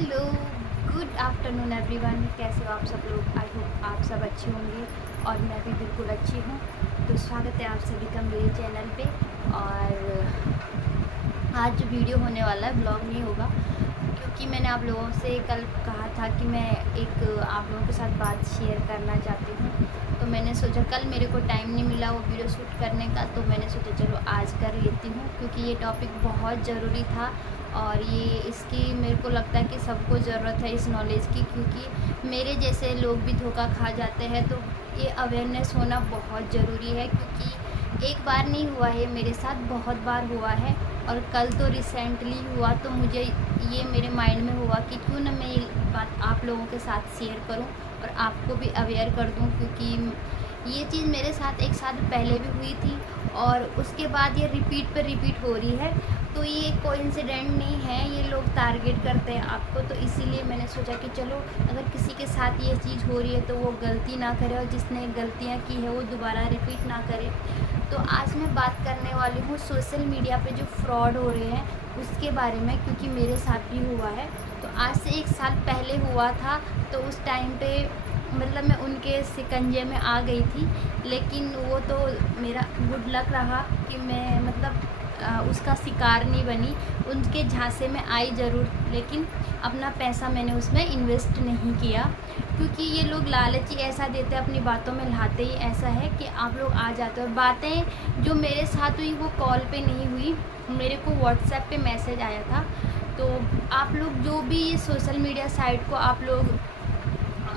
Hello, good afternoon everyone. कैसे हो आप सब लोग? आई होप आप सब अच्छे होंगे और मैं भी बिल्कुल अच्छी हूँ। तो स्वागत है आप सभी का मेरे चैनल पे। और आज जो वीडियो होने वाला है ब्लॉग नहीं होगा, क्योंकि मैंने आप लोगों से कल कहा था कि मैं एक आप लोगों के साथ बात शेयर करना चाहती हूँ। तो मैंने सोचा, कल मेरे को टाइम नहीं मिला वो वीडियो शूट करने का, तो मैंने सोचा चलो आज कर लेती हूँ, क्योंकि ये टॉपिक बहुत ज़रूरी था और ये इसकी मेरे को लगता है कि सबको ज़रूरत है इस नॉलेज की, क्योंकि मेरे जैसे लोग भी धोखा खा जाते हैं। तो ये अवेयरनेस होना बहुत ज़रूरी है, क्योंकि एक बार नहीं हुआ है मेरे साथ, बहुत बार हुआ है। और कल तो रिसेंटली हुआ, तो मुझे ये मेरे माइंड में हुआ कि क्यों ना मैं ये बात आप लोगों के साथ शेयर करूं और आपको भी अवेयर कर दूं, क्योंकि ये चीज़ मेरे साथ एक साल पहले भी हुई थी और उसके बाद ये रिपीट पे रिपीट हो रही है। तो ये कोइंसिडेंट नहीं है, ये लोग टारगेट करते हैं आपको। तो इसीलिए मैंने सोचा कि चलो, अगर किसी के साथ ये चीज़ हो रही है तो वो गलती ना करे, और जिसने गलतियाँ की है वो दोबारा रिपीट ना करे। तो आज मैं बात करने वाली हूँ सोशल मीडिया पे जो फ्रॉड हो रहे हैं उसके बारे में, क्योंकि मेरे साथ भी हुआ है। तो आज से एक साल पहले हुआ था, तो उस टाइम पे मतलब मैं उनके शिकंजे में आ गई थी, लेकिन वो तो मेरा गुड लक रहा कि मैं मतलब उसका शिकार नहीं बनी। उनके झांसे में आई ज़रूर, लेकिन अपना पैसा मैंने उसमें इन्वेस्ट नहीं किया, क्योंकि ये लोग लालची ऐसा देते हैं, अपनी बातों में लाते ही ऐसा है कि आप लोग आ जाते हो। और बातें जो मेरे साथ हुई वो कॉल पे नहीं हुई, मेरे को व्हाट्सएप पे मैसेज आया था। तो आप लोग जो भी ये सोशल मीडिया साइट को आप लोग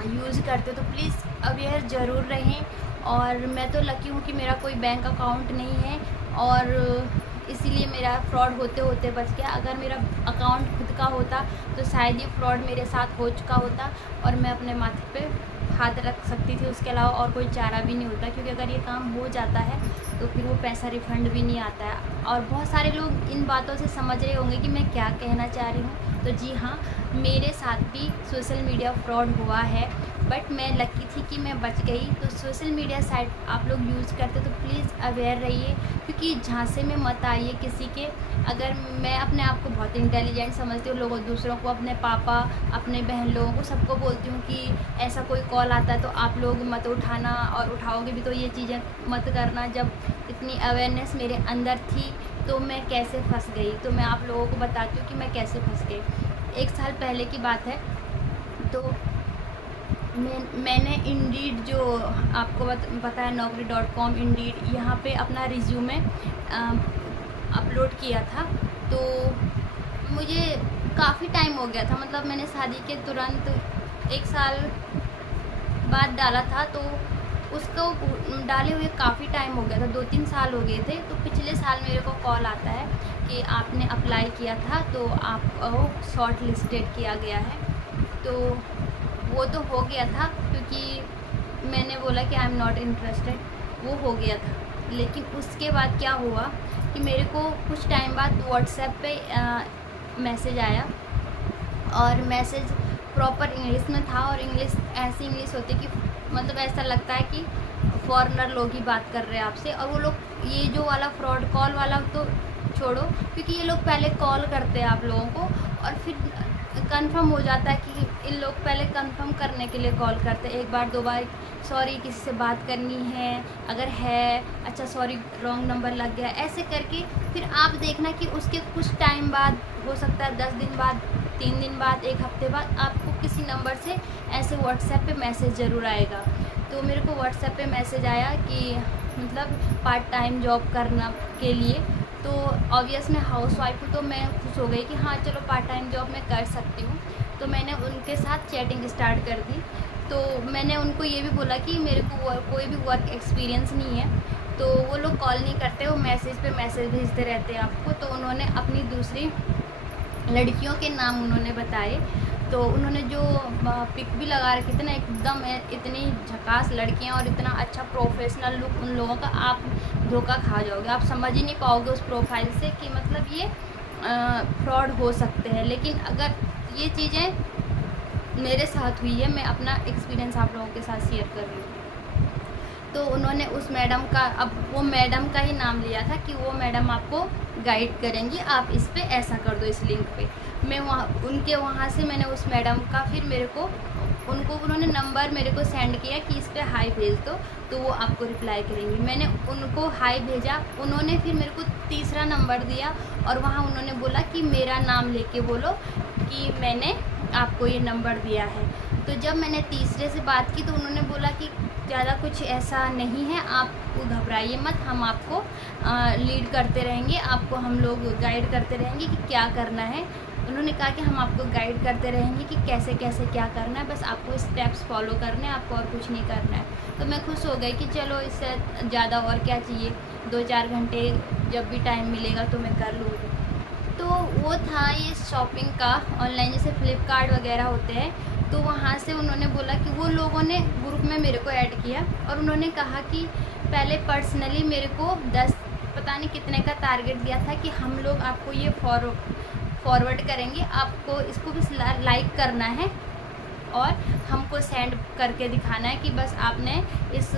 यूज़ करते हो तो प्लीज़ अवेयर ज़रूर रहें। और मैं तो लकी हूँ कि मेरा कोई बैंक अकाउंट नहीं है, और इसीलिए मेरा फ्रॉड होते होते बच गया। अगर मेरा अकाउंट खुद का होता तो शायद ये फ्रॉड मेरे साथ हो चुका होता और मैं अपने माथे पे हाथ रख सकती थी। उसके अलावा और कोई चारा भी नहीं होता, क्योंकि अगर ये काम हो जाता है तो फिर वो पैसा रिफ़ंड भी नहीं आता है। और बहुत सारे लोग इन बातों से समझ रहे होंगे कि मैं क्या कहना चाह रही हूँ। तो जी हाँ, मेरे साथ भी सोशल मीडिया फ्रॉड हुआ है, बट मैं लकी थी कि मैं बच गई। तो सोशल मीडिया साइट आप लोग यूज़ करते तो प्लीज़ अवेयर रहिए, क्योंकि झांसे में मत आइए किसी के। अगर मैं अपने आप को बहुत इंटेलिजेंट समझती हूँ, लोगों दूसरों को, अपने पापा, अपने बहन लोगों को, सबको बोलती हूँ कि ऐसा कोई कॉल आता है तो आप लोग मत उठाना, और उठाओगे भी तो ये चीज़ें मत करना। जब इतनी अवेयरनेस मेरे अंदर थी तो मैं कैसे फंस गई, तो मैं आप लोगों को बताती हूँ कि मैं कैसे फंस गई। एक साल पहले की बात है। तो मैंने इंडीड, जो आपको पता है naukri.com, इंडीड, यहाँ पे अपना रिज्यूमे अपलोड किया था। तो मुझे काफ़ी टाइम हो गया था, मतलब मैंने शादी के तुरंत एक साल बाद डाला था, तो उसको डाले हुए काफ़ी टाइम हो गया था, 2-3 साल हो गए थे। तो पिछले साल मेरे को कॉल आता है कि आपने अप्लाई किया था तो आपको शॉर्ट लिस्टेड किया गया है। तो वो तो हो गया था, क्योंकि मैंने बोला कि आई एम नॉट इंटरेस्टेड, वो हो गया था। लेकिन उसके बाद क्या हुआ कि मेरे को कुछ टाइम बाद व्हाट्सएप पे मैसेज आया, और मैसेज प्रॉपर इंग्लिश में था। और इंग्लिश ऐसी इंग्लिश होती कि मतलब ऐसा लगता है कि फॉरेनर लोग ही बात कर रहे हैं आपसे। और वो लोग, ये जो वाला फ्रॉड कॉल वाला तो छोड़ो, क्योंकि ये लोग पहले कॉल करते हैं आप लोगों को और फिर कंफर्म हो जाता है कि इन लोग पहले कंफर्म करने के लिए कॉल करते हैं, एक बार 2 बार, सॉरी किसी से बात करनी है, अगर है अच्छा सॉरी रॉन्ग नंबर लग गया, ऐसे करके फिर आप देखना कि उसके कुछ टाइम बाद, हो सकता है 10 दिन बाद, 3 दिन बाद, 1 हफ्ते बाद, आपको किसी नंबर से ऐसे व्हाट्सएप पे मैसेज ज़रूर आएगा। तो मेरे को व्हाट्सएप पे मैसेज आया कि मतलब पार्ट टाइम जॉब करना के लिए। तो ऑब्वियस मैं हाउस वाइफ हूँ, तो मैं खुश हो गई कि हाँ चलो पार्ट टाइम जॉब मैं कर सकती हूँ। तो मैंने उनके साथ चैटिंग स्टार्ट कर दी। तो मैंने उनको ये भी बोला कि मेरे को कोई भी वर्क एक्सपीरियंस नहीं है। तो वो लोग कॉल नहीं करते, वो मैसेज पे मैसेज भेजते रहते हैं आपको। तो उन्होंने अपनी दूसरी लड़कियों के नाम उन्होंने बताए। तो उन्होंने जो पिक भी लगा रखी थी ना, एकदम इतनी झकास लड़कियां और इतना अच्छा प्रोफेशनल लुक उन लोगों का, आप धोखा खा जाओगे। आप समझ ही नहीं पाओगे उस प्रोफाइल से कि मतलब ये फ्रॉड हो सकते हैं। लेकिन अगर ये चीज़ें मेरे साथ हुई है, मैं अपना एक्सपीरियंस आप लोगों के साथ शेयर कर रही हूँ। तो उन्होंने उस मैडम का, अब वो मैडम का ही नाम लिया था कि वो मैडम आपको गाइड करेंगी, आप इस पे ऐसा कर दो, इस लिंक पे। मैं वहाँ वहाँ से मैंने उस मैडम का फिर उन्होंने नंबर मेरे को सेंड किया कि इस पर हाई भेज दो तो वो आपको रिप्लाई करेंगी। मैंने उनको हाई भेजा, उन्होंने फिर मेरे को तीसरा नंबर दिया और वहाँ उन्होंने बोला कि मेरा नाम लेके बोलो कि मैंने आपको ये नंबर दिया है। तो जब मैंने तीसरे से बात की तो उन्होंने बोला कि ज़्यादा कुछ ऐसा नहीं है, आप घबराइए मत, हम आपको लीड करते रहेंगे, आपको हम लोग गाइड करते रहेंगे कि क्या करना है। उन्होंने कहा कि हम आपको गाइड करते रहेंगे कि कैसे कैसे क्या करना है, बस आपको स्टेप्स फॉलो करने हैं, आपको और कुछ नहीं करना है। तो मैं खुश हो गई कि चलो इससे ज़्यादा और क्या चाहिए, 2-4 घंटे जब भी टाइम मिलेगा तो मैं कर लूँगी। तो वो था ये शॉपिंग का ऑनलाइन, जैसे फ्लिपकार्ट वगैरह होते हैं। तो वहाँ से उन्होंने बोला कि वो लोगों ने ग्रुप में मेरे को ऐड किया और उन्होंने कहा कि पहले पर्सनली मेरे को 10 पता नहीं कितने का टारगेट दिया था कि हम लोग आपको ये फॉरवर्ड करेंगे, आपको इसको बस लाइक करना है और हमको सेंड करके दिखाना है कि बस आपने इस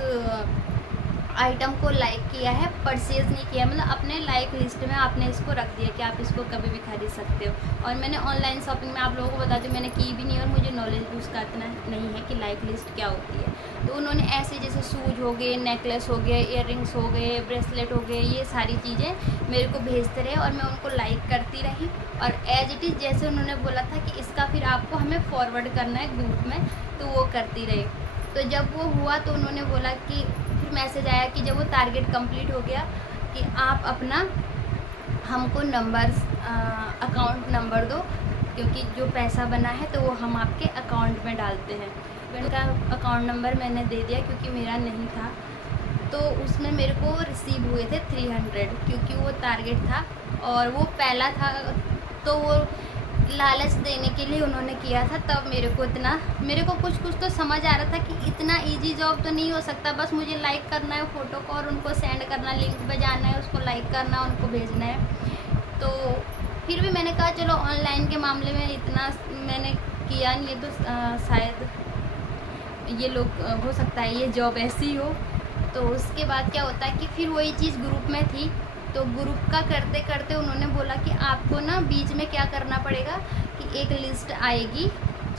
आइटम को लाइक किया है, परचेज़ नहीं किया, मतलब अपने लाइक लिस्ट में आपने इसको रख दिया कि आप इसको कभी भी खरीद सकते हो। और मैंने ऑनलाइन शॉपिंग में आप लोगों को बता दूँ मैंने की भी नहीं और मुझे नॉलेज भी उसका इतना नहीं है कि लाइक लिस्ट क्या होती है। तो उन्होंने ऐसे जैसे शूज़ हो गए, नेकलेस हो गए, इयररिंग्स हो गए, ब्रेसलेट हो गए, ये सारी चीज़ें मेरे को भेजते रहे और मैं उनको लाइक करती रही। और एज इट इज़ जैसे उन्होंने बोला था कि इसका फिर आपको हमें फॉरवर्ड करना है ग्रुप में, तो वो करती रही। तो जब वो हुआ तो उन्होंने बोला कि फिर मैसेज आया कि जब वो टारगेट कंप्लीट हो गया कि आप अपना हमको अकाउंट नंबर दो, क्योंकि जो पैसा बना है तो वो हम आपके अकाउंट में डालते हैं। उनका अकाउंट नंबर मैंने दे दिया क्योंकि मेरा नहीं था। तो उसमें मेरे को रिसीव हुए थे 300, क्योंकि वो टारगेट था और वो पहला था। तो वो लालच देने के लिए उन्होंने किया था। तब मेरे को कुछ तो समझ आ रहा था कि इतना इजी जॉब तो नहीं हो सकता, बस मुझे लाइक करना है फ़ोटो को और उनको सेंड करना, लिंक पे जाना है, उसको लाइक करना, उनको भेजना है। तो फिर भी मैंने कहा चलो ऑनलाइन के मामले में इतना मैंने किया नहीं है तो शायद ये लोग हो सकता है ये जॉब ऐसी हो। तो उसके बाद क्या होता है कि फिर वही चीज़ ग्रुप में थी, तो ग्रुप का करते करते उन्होंने बोला कि आपको ना बीच में क्या करना पड़ेगा कि एक लिस्ट आएगी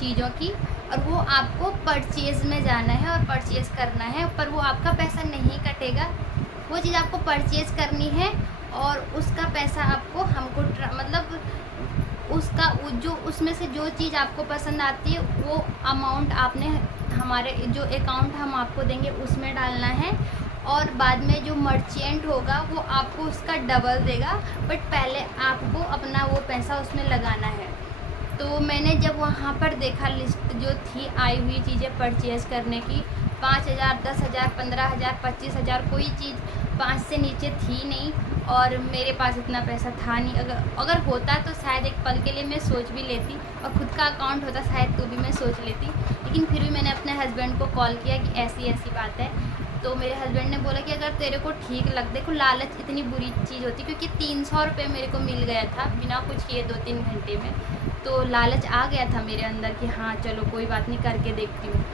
चीज़ों की और वो आपको परचेज़ में जाना है और परचेज़ करना है, पर वो आपका पैसा नहीं कटेगा। वो चीज़ आपको परचेज़ करनी है और उसका पैसा आपको हमको मतलब उसका जो उसमें से जो चीज़ आपको पसंद आती है वो अमाउंट आपने हमारे जो अकाउंट हम आपको देंगे उसमें डालना है और बाद में जो मर्चेंट होगा वो आपको उसका डबल देगा, बट पहले आपको अपना वो पैसा उसमें लगाना है। तो मैंने जब वहाँ पर देखा लिस्ट जो थी आई हुई चीज़ें परचेज़ करने की, 5,000, 10,000, 15,000, 25,000, कोई चीज़ 5 से नीचे थी नहीं और मेरे पास इतना पैसा था नहीं। अगर होता तो शायद एक पल के लिए मैं सोच भी लेती और ख़ुद का अकाउंट होता शायद तो भी मैं सोच लेती, लेकिन फिर भी मैंने अपने हस्बैंड को कॉल किया कि ऐसी ऐसी बात है। तो मेरे हस्बैंड ने बोला कि अगर तेरे को ठीक लग, देखो लालच इतनी बुरी चीज़ होती, क्योंकि 300 रुपये मेरे को मिल गया था बिना कुछ किए 2-3 घंटे में। तो लालच आ गया था मेरे अंदर कि हाँ चलो कोई बात नहीं करके देखती हूँ।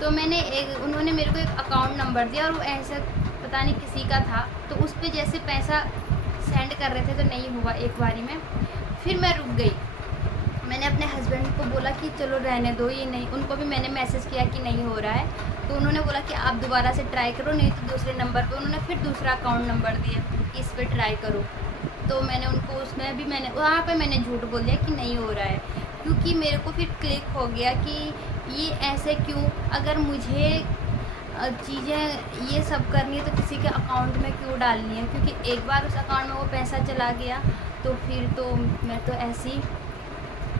तो उन्होंने मेरे को एक अकाउंट नंबर दिया और वो ऐसा पता नहीं किसी का था, तो उस पर जैसे पैसा सेंड कर रहे थे तो नहीं हुआ एक बारी में। फिर मैं रुक गई, मैंने अपने हस्बैंड को बोला कि चलो रहने दो ये नहीं, उनको भी मैंने मैसेज किया कि नहीं हो रहा है। तो उन्होंने बोला कि आप दोबारा से ट्राई करो, नहीं तो दूसरे नंबर पे उन्होंने फिर दूसरा अकाउंट नंबर दिया कि इस पर ट्राई करो। तो मैंने उनको उसमें भी वहाँ पे मैंने झूठ बोल दिया कि नहीं हो रहा है, क्योंकि मेरे को फिर क्लिक हो गया कि ये ऐसे क्यों, अगर मुझे चीज़ें ये सब करनी है तो किसी के अकाउंट में क्यों डालनी है, क्योंकि एक बार उस अकाउंट में वो पैसा चला गया तो फिर तो मैं तो ऐसी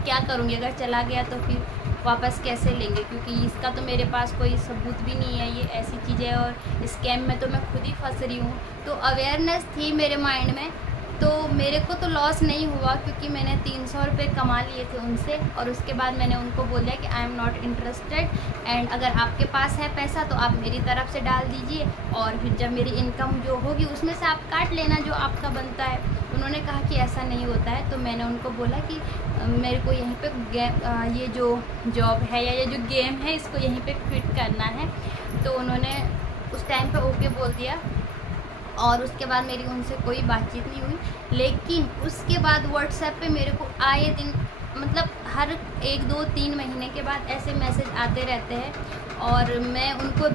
क्या करूँगी, अगर चला गया तो फिर वापस कैसे लेंगे, क्योंकि इसका तो मेरे पास कोई सबूत भी नहीं है। ये ऐसी चीज़ें और स्कैम में तो मैं खुद ही फंस रही हूँ। तो अवेयरनेस थी मेरे माइंड में, तो मेरे को तो लॉस नहीं हुआ क्योंकि मैंने 300 रुपये कमा लिए थे उनसे और उसके बाद मैंने उनको बोल दिया कि I am not interested and अगर आपके पास है पैसा तो आप मेरी तरफ से डाल दीजिए और फिर जब मेरी इनकम जो होगी उसमें से आप काट लेना जो आपका बनता है। उन्होंने कहा कि ऐसा नहीं होता है। तो मैंने उनको बोला कि मेरे को यहीं पे ये जो जॉब है या ये जो गेम है इसको यहीं पे क्विट करना है। तो उन्होंने उस टाइम पे ओके बोल दिया और उसके बाद मेरी उनसे कोई बातचीत नहीं हुई। लेकिन उसके बाद व्हाट्सएप पे मेरे को आए दिन मतलब हर 1-2-3 महीने के बाद ऐसे मैसेज आते रहते हैं और मैं उनको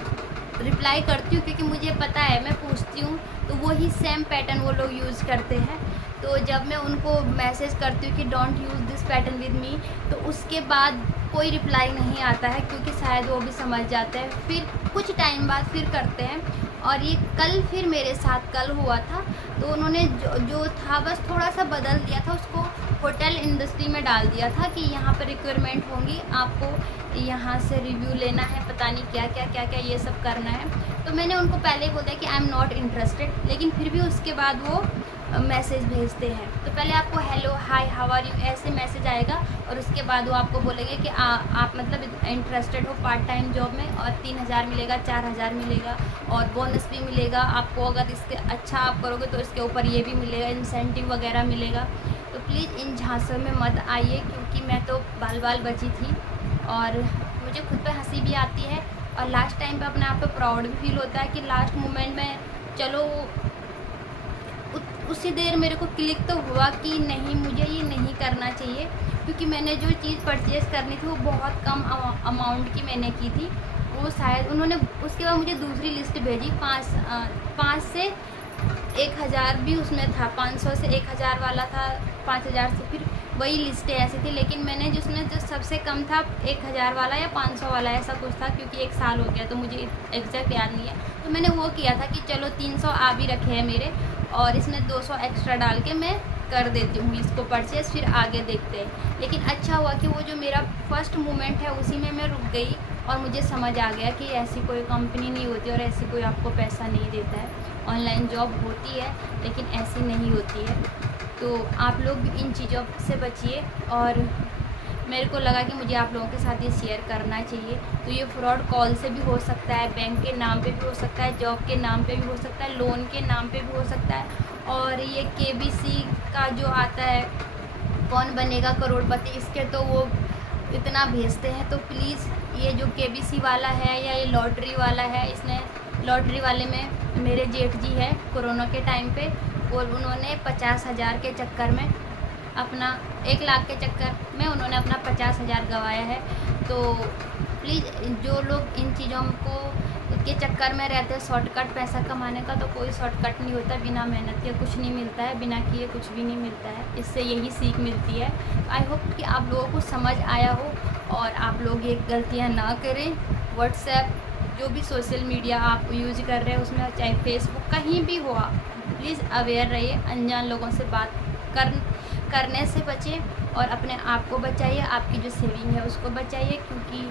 रिप्लाई करती हूँ, क्योंकि मुझे पता है, मैं पूछती हूँ तो वही सेम पैटर्न वो लोग यूज़ करते हैं। तो जब मैं उनको मैसेज करती हूँ कि don't use this pattern with me, तो उसके बाद कोई रिप्लाई नहीं आता है, क्योंकि शायद वो भी समझ जाते हैं। फिर कुछ टाइम बाद फिर करते हैं, और ये कल फिर मेरे साथ कल हुआ था। तो उन्होंने जो था बस थोड़ा सा बदल दिया था, उसको होटल इंडस्ट्री में डाल दिया था कि यहाँ पर रिक्वायरमेंट होंगी, आपको यहाँ से रिव्यू लेना है, पता नहीं क्या क्या क्या क्या ये सब करना है। तो मैंने उनको पहले ही बोल दिया कि आई एम नॉट इंटरेस्टेड, लेकिन फिर भी उसके बाद वो मैसेज भेजते हैं। तो पहले आपको hello hi how are you ऐसे मैसेज आएगा, और उसके बाद वो आपको बोलेंगे कि आप मतलब इंटरेस्टेड हो पार्ट टाइम जॉब में, और 3000 मिलेगा, 4000 मिलेगा, और बोनस भी मिलेगा आपको। अगर इसके अच्छा आप करोगे तो इसके ऊपर ये भी मिलेगा, इंसेंटिव वगैरह मिलेगा। तो प्लीज़ इन झांसों में मत आइए, क्योंकि मैं तो बाल बाल बची थी और मुझे खुद पे हंसी भी आती है, और लास्ट टाइम पे अपने आप पे प्राउड भी फील होता है कि लास्ट मोमेंट में चलो उसी देर मेरे को क्लिक तो हुआ कि नहीं, मुझे ये नहीं करना चाहिए, क्योंकि मैंने जो चीज़ परचेज़ करनी थी वो बहुत कम अमाउंट की मैंने की थी। वो शायद उन्होंने उसके बाद मुझे दूसरी लिस्ट भेजी, 5 से 1000 भी उसमें था, 500 से 1000 वाला था, 5000 से फिर वही लिस्टें ऐसी थी। लेकिन मैंने जिसमें जो सबसे कम था 1000 वाला या 500 वाला ऐसा कुछ था, क्योंकि 1 साल हो गया तो मुझे एग्जैक्ट याद नहीं है। तो मैंने वो किया था कि चलो 300 आ भी रखे हैं मेरे, और इसमें 200 एक्स्ट्रा डाल के मैं कर देती हूँ इसको परचेज़, फिर आगे देखते हैं। लेकिन अच्छा हुआ कि वो जो मेरा फर्स्ट मोमेंट है उसी में मैं रुक गई, और मुझे समझ आ गया कि ऐसी कोई कंपनी नहीं होती और ऐसी कोई आपको पैसा नहीं देता है। ऑनलाइन जॉब होती है लेकिन ऐसी नहीं होती है। तो आप लोग भी इन चीज़ों से बचिए, और मेरे को लगा कि मुझे आप लोगों के साथ ये शेयर करना चाहिए। तो ये फ्रॉड कॉल से भी हो सकता है, बैंक के नाम पे भी हो सकता है, जॉब के नाम पे भी हो सकता है, लोन के नाम पे भी हो सकता है। और ये KBC का जो आता है कौन बनेगा करोड़पति, इसके तो वो इतना भेजते हैं। तो प्लीज़ ये जो KBC वाला है या ये लॉटरी वाला है, इसने लॉटरी वाले में मेरे जेठ जी है कोरोना के टाइम पे, और उन्होंने 50,000 के चक्कर में अपना 1 लाख के चक्कर में उन्होंने अपना 50,000 गंवाया है। तो प्लीज़ जो लोग इन चीज़ों को के चक्कर में रहते हैं शॉर्टकट पैसा कमाने का, तो कोई शॉर्टकट नहीं होता, बिना मेहनत के कुछ नहीं मिलता है, बिना किए कुछ भी नहीं मिलता है। इससे यही सीख मिलती है। आई होप कि आप लोगों को समझ आया हो और आप लोग ये गलतियाँ ना करें। व्हाट्सएप जो भी सोशल मीडिया आप यूज़ कर रहे हैं उसमें, चाहे फेसबुक, कहीं भी हो, आप प्लीज़ अवेयर रहिए, अनजान लोगों से बात करने से बचें और अपने आप को बचाइए, आपकी जो सेविंग है उसको बचाइए, क्योंकि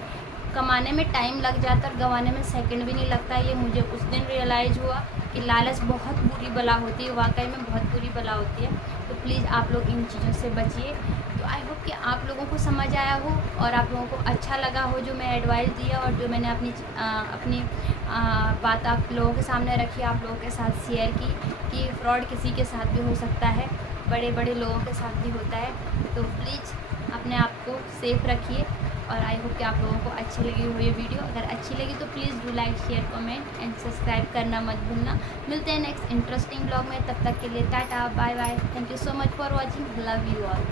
कमाने में टाइम लग जाता है और गंवाने में सेकंड भी नहीं लगता। ये मुझे उस दिन रियलाइज़ हुआ कि लालच बहुत बुरी बला होती है, वाकई में बहुत बुरी बला होती है। तो प्लीज़ आप लोग इन चीज़ों से बचिए। तो आई होप कि आप लोगों को समझ आया हो और आप लोगों को अच्छा लगा हो जो मैं एडवाइस दिया, और जो मैंने अपनी बात आप लोगों के सामने रखी, आप लोगों के साथ शेयर की कि फ्रॉड किसी के साथ भी हो सकता है, बड़े बड़े लोगों के साथ भी होता है। तो प्लीज़ अपने आप को सेफ़ रखिए, और आई होप कि आप लोगों को अच्छी लगी हो ये वीडियो। अगर अच्छी लगी तो please do like, share, comment and subscribe करना मत भूलना। मिलते हैं नेक्स्ट इंटरेस्टिंग ब्लॉग में, तब तक के लिए tata bye bye. Thank you so much for watching, love you all.